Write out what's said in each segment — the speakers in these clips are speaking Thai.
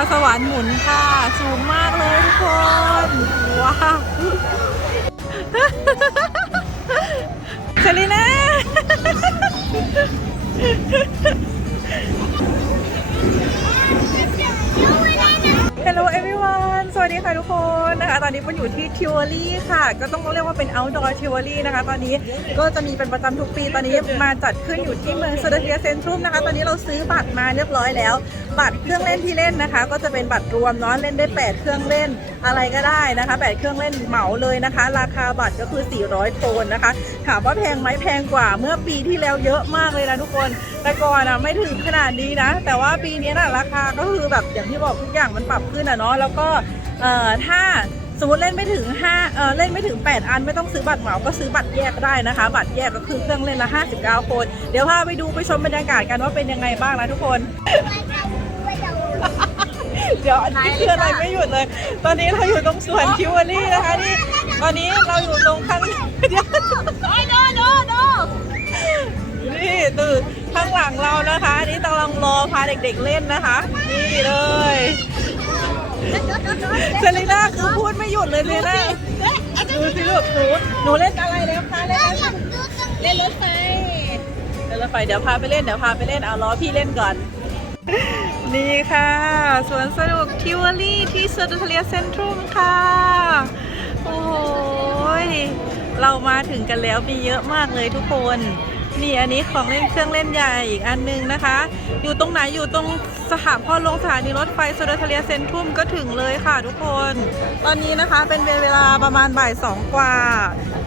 าสวรรค์หมุนค่ะ สูงมากเลยทุกคน ว้าวเซรีน่า สวัสดีค่ะทุกคนนะคะ ตอนนี้มันอยู่ที่ทิวเวอรี่ค่ะ ก็ต้องเรียกว่าเป็น outdoor ทิวเวอรี่นะคะ ตอนนี้ก็จะมีเป็นประจำทุกปี ตอนนี้มาจัดขึ้นอยู่ที่เมืองเซอร์เทียเซนทรัมนะคะ ตอนนี้เราซื้อบัตรมาเรียบร้อยแล้ว บัตรเครื่องเล่นที่เล่นนะคะ ก็จะเป็นบัตรรวมเนาะเล่นได้ 8 เครื่องเล่น อะไรก็ได้นะคะ8เครื่องเล่นเหมาเลยนะคะ ราคาบัตรก็คือ 400โทนนะคะ ถามว่าแพงไหมแพงกว่าเมื่อปีที่แล้วเยอะมากเลยนะทุกคน แต่ก่อนอะไม่ถึงขนาดนี้นะ แต่ว่าปีนี้น่ะราคาก็คือแบบอย่างที่บอกทุกอย่างมันปรับขึ้นอะเนาะแล้วก็เอ่อถ้าสมมติเล่นไม่ถึง5เออเล่นไม่ถึง 8 อันไม่ต้องซื้อบัตรเหมา ก็ซื้อบัตรแยกก็ได้นะคะ บัตรแยกก็คือเครื่องเล่นละ 59 คน เดี๋ยวพาไปดูไปชมบรรยากาศกันว่าเป็นยังไงบ้างนะทุกคน เดี๋ยวอันนี้คืออะไรไม่หยุดเลย ตอนนี้เราอยู่ตรงสวนทิวเวอรี่นะคะนี่ตอนนี้เราอยู่ตรงข้างเดี๋ยวโนโนโนนี่ตื่นข้างหลังเรานะคะอันนี่กำลังรอพาเด็กๆเล่นนะคะ นี่เลยเซรีน่าคือพูดไม่หยุดเลยเซรีน่าดูสิลูกหนูหนูเล่นอะไรแล้วคะเล่นอะไรเล่นรถไฟเล่นรถไฟเดี๋ยวพาไปเล่นเดี๋ยวพาไปเล่นเอาล้อพี่เล่นก่อน นี่ค่ะ สวนสนุกทิวอรี่ที่สวนทเลียเซ็นทรัลค่ะ โอ้โหยเรามาถึงกันแล้วมีเยอะมากเลยทุกคน นี่อันนี้ของเล่นเครื่องเล่นใหญ่อีกอันหนึงนะคะ อยู่ตรงไหนอยู่ตรงสถาพ่อลงสถานีรถไฟโซเดทะเลเซนทรัมก็ถึงเลยค่ะทุกคน ตอนนี้นะคะเป็นเวลาประมาณบ่ายสองกว่า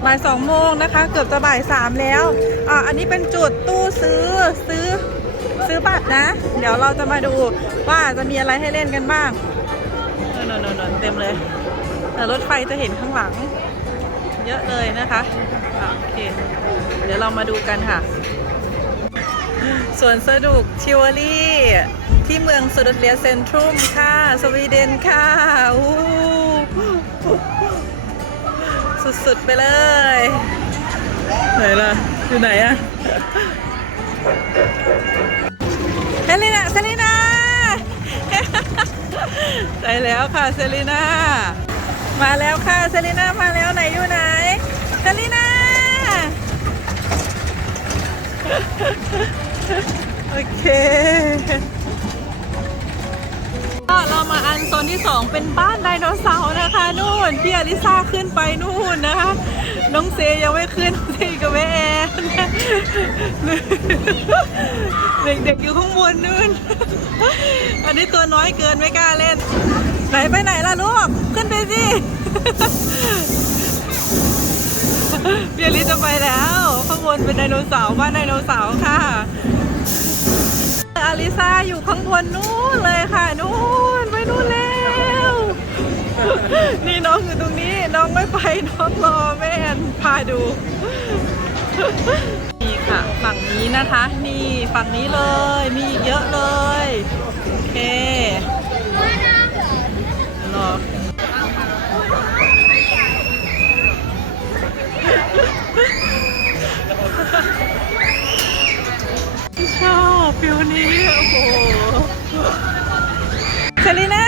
บ่ายสองโมงนะคะ เกือบจะบ่ายสามแล้วอ่าอันนี้เป็นจุดตู้ซื้อซื้อ ซื้อบัตรนะ เดี๋ยวเราจะมาดูว่าจะมีอะไรให้เล่นกันบ้างนนนนเต็มเลย แต่รถไฟจะเห็นข้างหลัง เยอะเลยนะคะ โอเค เดี๋ยวเรามาดูกันค่ะ สวนสนุกชิวอรี่ ที่เมืองสุดเลียเซนทรัมค่ะ สวีเดนค่ะสุดๆไปเลย ไหนล่ะ อยู่ไหนอะ เซรีนาเซรีนาใช่แล้วค่ะเซรีนามาแล้วค่ะเซรีนามาแล้วไหนอยู่ไหนเซรีนาโอเคก็เรามาอันโซนที่สองเป็นบ้านไดโนเสาร์ นะคะนู่นพี่อลิซาขึ้นไปนู่นนะคะน้องเซยังไม่ขึ้นสิกับแม่แอนเด็กๆอยู่ข้างบนนู่น อันนี้ตัวน้อยเกินไม่กล้าเล่น ไหนไปไหนล่ะลูก ขึ้นไปสิพี่อลิซจะไปแล้วข้างบนเป็นไดโนเสาร์บ้านไดโนเสาร์ค่ะอลิซาอยู่ข้างบนนู้นเลยค่ะ นู้นไปนู้นแล้ว นี่น้องอยู่ตรงนี้น้องไม่ไปน้องรอแม่แอนพาดูนี่ค่ะฝั่งนี้นะคะ นี่ฝั่งนี้เลยมีอีกเยอะเลยโอเครอชอบฟิวนี้โอ้โหเซรีน่า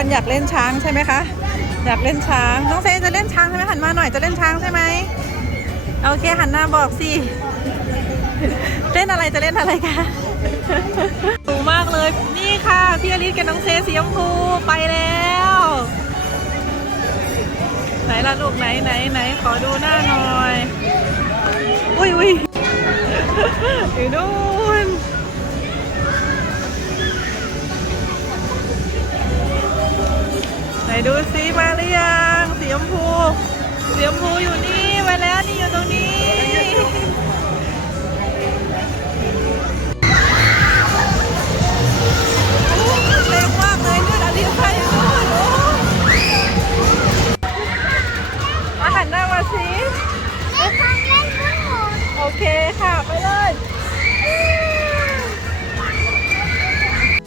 คนอยากเล่นช้างใช่ไหมคะ อยากเล่นช้าง น้องเซจะเล่นช้างใช่ไหมหันมาหน่อยจะเล่นช้างใช่ไหมโอเคหันหน้าบอกสิ เล่นอะไรจะเล่นอะไรคะสูงมากเลย นี่ค่ะพี่อลิสกับน้องเซสีชมพูไปแล้ว ไหนล่ะลูกไหนไหนไหนขอดูหน้าหน่อย อุ้ยอุ้ยอยู่นู่นไหนดูซิมาหรือยังสีชมพูสีชมพูอยู่นี่มาแล้วนี่อยู่ตรงนี้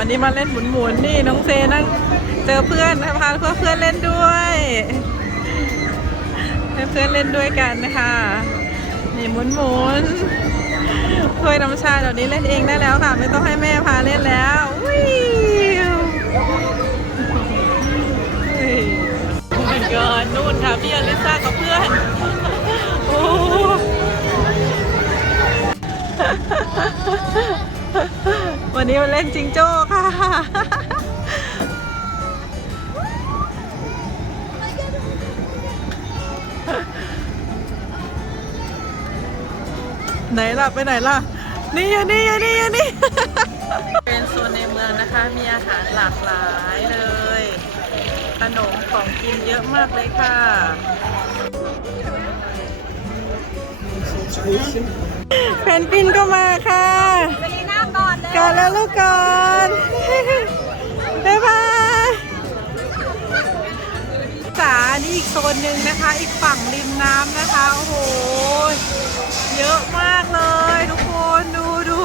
นี้มาเล่นหมุนๆนี่น้องเซนั่งเจอเพื่อนพาเพื่อนเพื่อนเล่นด้วยเพื่อนเล่นด้วยกันนะคะนี่หมุนหมุนถ้วยน้ำชาเดี๋ยวนี้เล่นเองได้แล้วค่ะ ไม่ต้องให้แม่พาเล่นแล้วอุ้ยเกินนู่นค่ะพี่อลิซ่ากับเพื่อนโอ้ วันนี้มาเล่นจิงโจ้ค่ะ ไหนล่ะ ไปไหนล่ะ นี่อยู่นี่อยู่นี่อยู่นี่ เป็นโซนในเมืองนะคะ มีอาหารหลากหลายเลย ขนมของกินเยอะมากเลยค่ะแผ่นปินก็มาค่ะไปลีน่า ก่อนแล้วลูกก่อนบ๊ายบายสานี่อีกโซนหนึ่งนะคะ อีกฝั่งริมน้ำนะคะ โอ้โห เยอะมากเลยทุกคนดูดู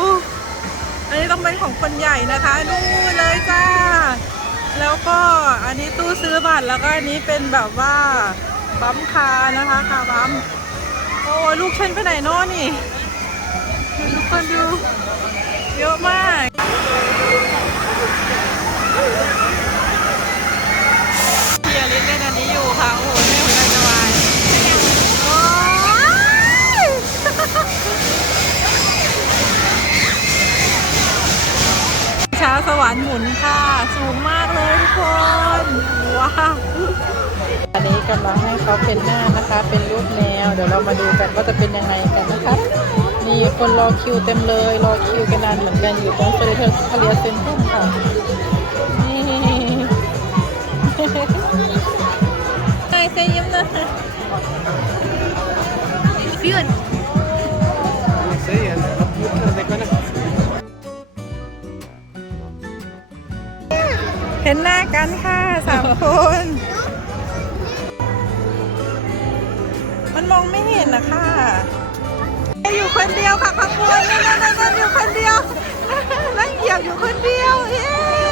อันนี้ต้องเป็นของคนใหญ่นะคะดูเลยจ้า แล้วก็อันนี้ตู้ซื้อบัตรแล้วก็อันนี้เป็นแบบว่าบัมคานะคะคาบัมโอ้ลูกฉันไปไหนน่นนี่ดูทุกคนดู เยอะมากพี่อลิสเล่นอันนี้อยู่ค่ะ โอ้โหแม่หัวใจจะวายโอ้ยช้าสวรรค์หมุนค่ะ สูงมากเลยทุกคน ว้าวอันนี้กำลังให้เขาเป็นหน้านะคะ เป็นรูปแนว เดี๋ยวเรามาดูกันว่าจะเป็นยังไงกันนะคะ มีคนรอคิวเต็มเลย รอคิวกันนานเหมือนกันอยู่ตรงเซเลเทอร์คาเรียเซ็นทรัลค่ะนี่ใช่เซยิ้มนะฟิว เห็นหน้ากันค่ะสามคน มันมองไม่เห็นนะคะ อยู่คนเดียวค่ะข้างบนนั่นนั่นนั่นอยู่คนเดียวนั่งเหยียบอยู่คนเดียวเอ๊